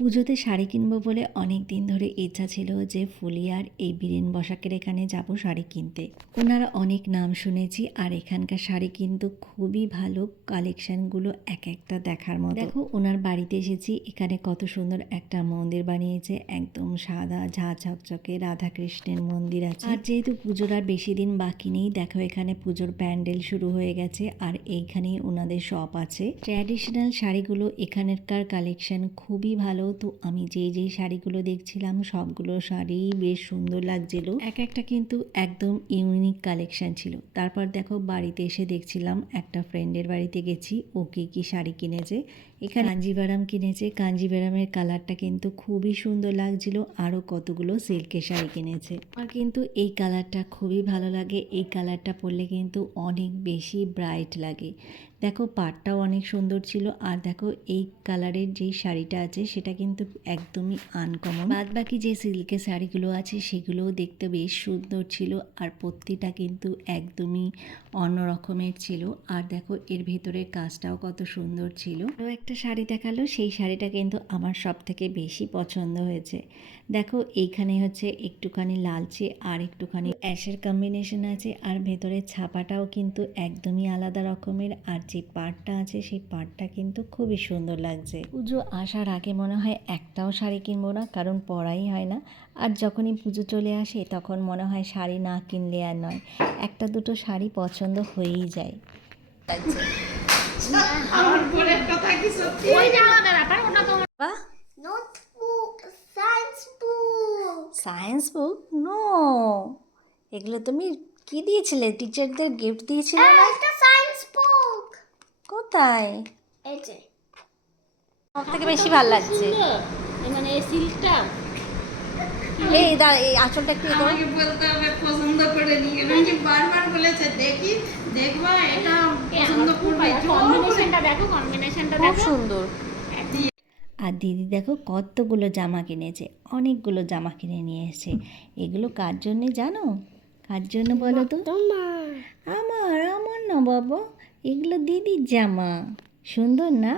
পুজোতে শাড়ি কিনবো বলে অনেক দিন ধরে ইচ্ছা ছিল যে ফুলিয়ার এই বীরেন বসাকের এখানে যাব শাড়ি কিনতে। ওনারা অনেক নাম শুনেছি আর এখানকার শাড়ি কিন্তু খুবই ভালো কালেকশনগুলো এক একটা দেখার মতো। দেখো, ওনার বাড়িতে এসেছি, এখানে কত সুন্দর একটা মন্দির বানিয়েছে, একদম সাদা ঝা ঝকঝকে রাধাকৃষ্ণের মন্দির আছে। আর যেহেতু পুজোর আর বেশি দিন বাকি নেই, দেখো এখানে পুজোর প্যান্ডেল শুরু হয়ে গেছে আর এইখানেই ওনাদের শপ আছে। ট্র্যাডিশনাল শাড়িগুলো এখানকার কালেকশন খুবই ভালো তো আমি যেই যেই শাড়িগুলো দেখছিলাম, সবগুলো শাড়ি বেশ সুন্দর লাগছিল। এক একটা কিন্তু একদম ইউনিক কালেকশন ছিল। তারপর দেখো বাড়িতে এসে দেখছিলাম, একটা ফ্রেন্ডের বাড়িতে গেছি, ও কি কি শাড়ি কিনেছে। এখানে কাঞ্জিবারাম কিনেছে। কাঞ্জিবারামের কালারটা কিন্তু খুবই সুন্দর লাগছিল আরও কতগুলো সিল্কের শাড়ি কিনেছে। আর কিন্তু এই কালারটা খুবই ভালো লাগে। এই কালারটা পরলে কিন্তু অনেক বেশি ব্রাইট লাগে। দেখো পাটটাও অনেক সুন্দর ছিল আর দেখো এই কালারের যেই শাড়িটা আছে সেটা কিন্তু একদমই আনকমন বাদ বাকি যে সিল্কের শাড়িগুলো আছে সেগুলোও দেখতে বেশ সুন্দর ছিল আর প্রতিটা কিন্তু একদমই অন্য রকমের ছিল আর দেখো এর ভেতরের কাজটাও কত সুন্দর ছিল। আরও একটা শাড়ি দেখাল, সেই শাড়িটা কিন্তু আমার সব থেকে বেশি পছন্দ হয়েছে। দেখো এইখানে হচ্ছে একটুখানি লালচে আর একটুখানি অ্যাশের কম্বিনেশন আছে আর ভেতরের ছাপাটাও কিন্তু একদমই আলাদা রকমের আর যে পাড়টা আছে সেই পাড়টা কিন্তু খুবই সুন্দর লাগছে। পুজো আসার আগে মনে হয় একটাও শাড়ি কিনবো না কারণ পরাই হয় না। আর যখনই পুজো চলে আসে তখন মনে হয় শাড়ি না কিনলে আর নয়। একটা দুটো শাড়ি পছন্দ হয়েই যায়। সায়েন্স বুক নো এগুলো তুমি কি দিয়েছিলে? টিচারদের গিফট দিয়েছিলে? না বুক কোথায় এই যে। সব থেকে বেশি ভালো লাগছে। মানে এই সিল্কটা এই দা এই আঁচলটা একটু আমাকে বলতে হবে পছন্দ করে নিয়ে বারবার বলেছে দেখি দেখবা এটা পছন্দ করবে জোর করে। কম্বিনেশনটা দেখো খুব সুন্দর। আর দিদি দেখো কতগুলো জামা কিনেছে অনেকগুলো জামা কিনে নিয়ে এসেছে। এগুলো কার জন্য জানো? কার জন্য বলো তো? আমার আমার না বাবা। এগুলো দিদির জামা। সুন্দর না?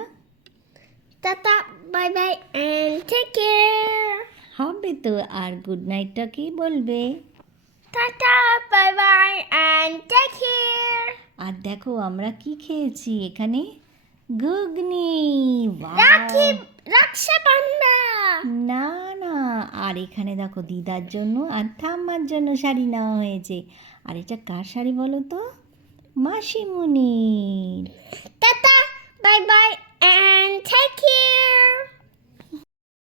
Tata bye bye and take care হবে তো আর গুড নাইটটা কি বলবে? Tata bye bye and take care আর দেখো আমরা কি খেয়েছি এখানে? ঘুগনি Wow! রাখি রাক্ষা বান্ধা না না আর এখানে দেখো দিদার জন্য আর ঠাম্মার জন্য শাড়ি নেওয়া হয়েছে। আর এটা কার শাড়ি বলো তো? মাসিমণির tata bye bye and take care